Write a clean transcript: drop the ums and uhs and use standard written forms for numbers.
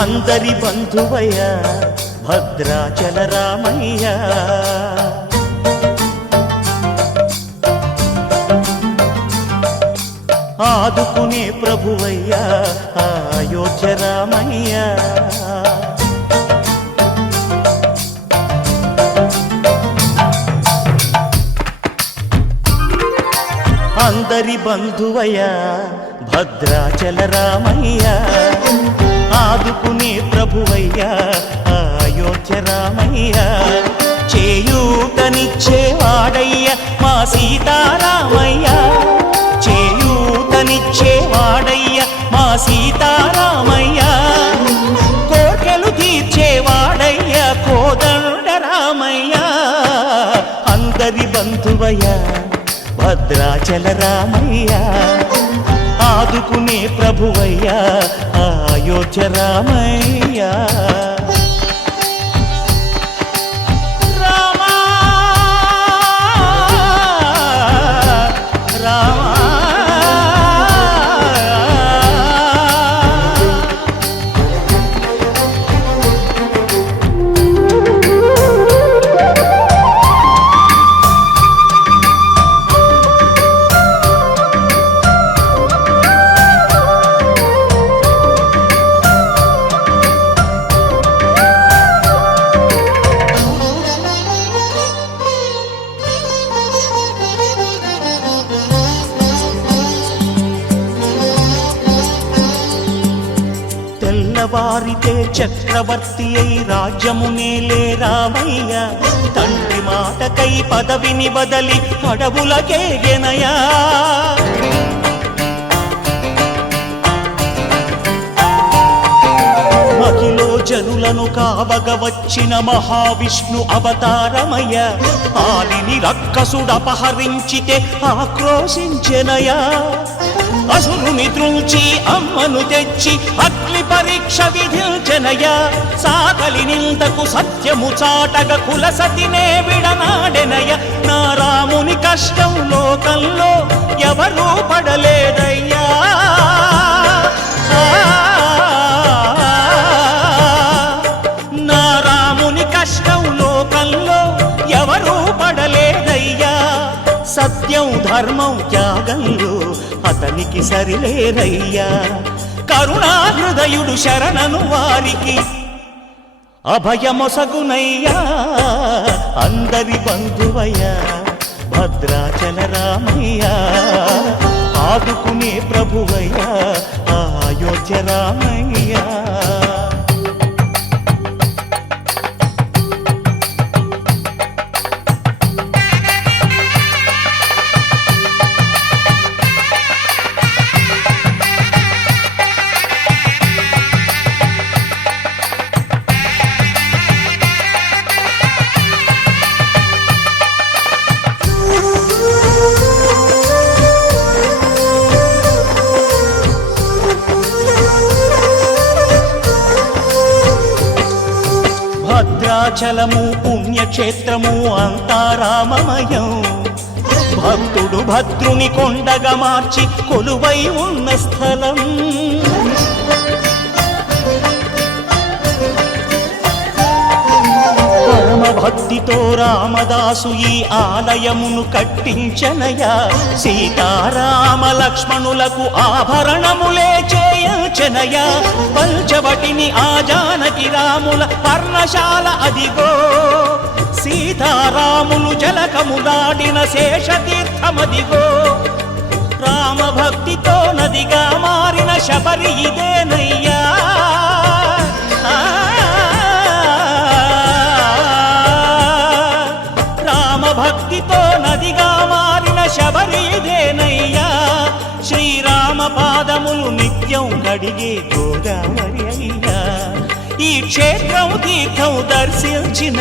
అందరి బంధువయ్య భద్రాచల రామయ్య. ఆదుకునే ప్రభువయ్య అయోధ్య రామయ్య. అందరి బంధువయ్య భద్రాచల రామయ్య. ఆదుకునే ప్రభువయ్య అయోధ్య రామయ్య. చేయూతనిచ్చేవాడయ్య మా సీతారామయ్య. చేయూతనిచ్చేవాడయ్య మా సీతారామయ్య. కోర్కెలు తీర్చేవాడయ్య కోదండ రామయ్య. అందరి బంధువయ్య భద్రాచల రామయ్య. ఆదుకునే ప్రభువయ్య అయోధ్య రామయ్య. తెల్లవారితే చక్రవర్తి అయి రాజ్యమునేలే రామయ్య. తండ్రి మాటకై పదవిని బదలి అడవులకేగెనయా. మహిలో జనులను కావగ వచ్చిన మహావిష్ణు అవతారమయ్య. ఆలిని రక్కసుడపహరించితే ఆక్రోశించెనయా. అసురుని త్రుంచి అమ్మను తెచ్చి అగ్ని పరీక్ష విధించెనయ. సాకలి నిందకు సత్యము చాటగ కులసతినే విడనాడెనయ. నా రాముని కష్టం లోకంలో ఎవరూ పడలేదయ్యా. నా రాముని కష్టం లోకంలో ఎవరూ పడలేదయ్యా. సత్యం ధర్మం త్యాగంలో అతనికి సరిలేరయ్యా. కరుణా హృదయుడు శరణను వారికి అభయమొసగునయ్యా. అందరి బంధువయ్య భద్రాచల రామయ్య. ఆదుకునే ప్రభువయ్య అయోధ్య రామయ్య. భద్రాచలము పుణ్యక్షేత్రము అంతా రామమయం. భక్తుడు భద్రుని కొండగా మార్చి కొలువై ఉన్న స్థలం. పరమ భక్తితో రామదాసు ఈ ఆలయమును కట్టించనయా. సీతారామ లక్ష్మణులకు ఆభరణములే చేయించనయా. పంచవటిని ఆ జానకి రాముల పర్ణశాల అదిగో. సీతారాములు జలకములాడిన శేషతీర్థమదిగో. రామభక్తితో నదిగా మారిన శబరి ఇదేనయ్యా. రామభక్తితో నదిగా మారిన శబరి ఇదేనయ్యా. శ్రీరామ పాదములు నిత్యం కడిగే గోదావరి అయ్యా. ఈ క్షేత్రం తీర్థం దర్శించిన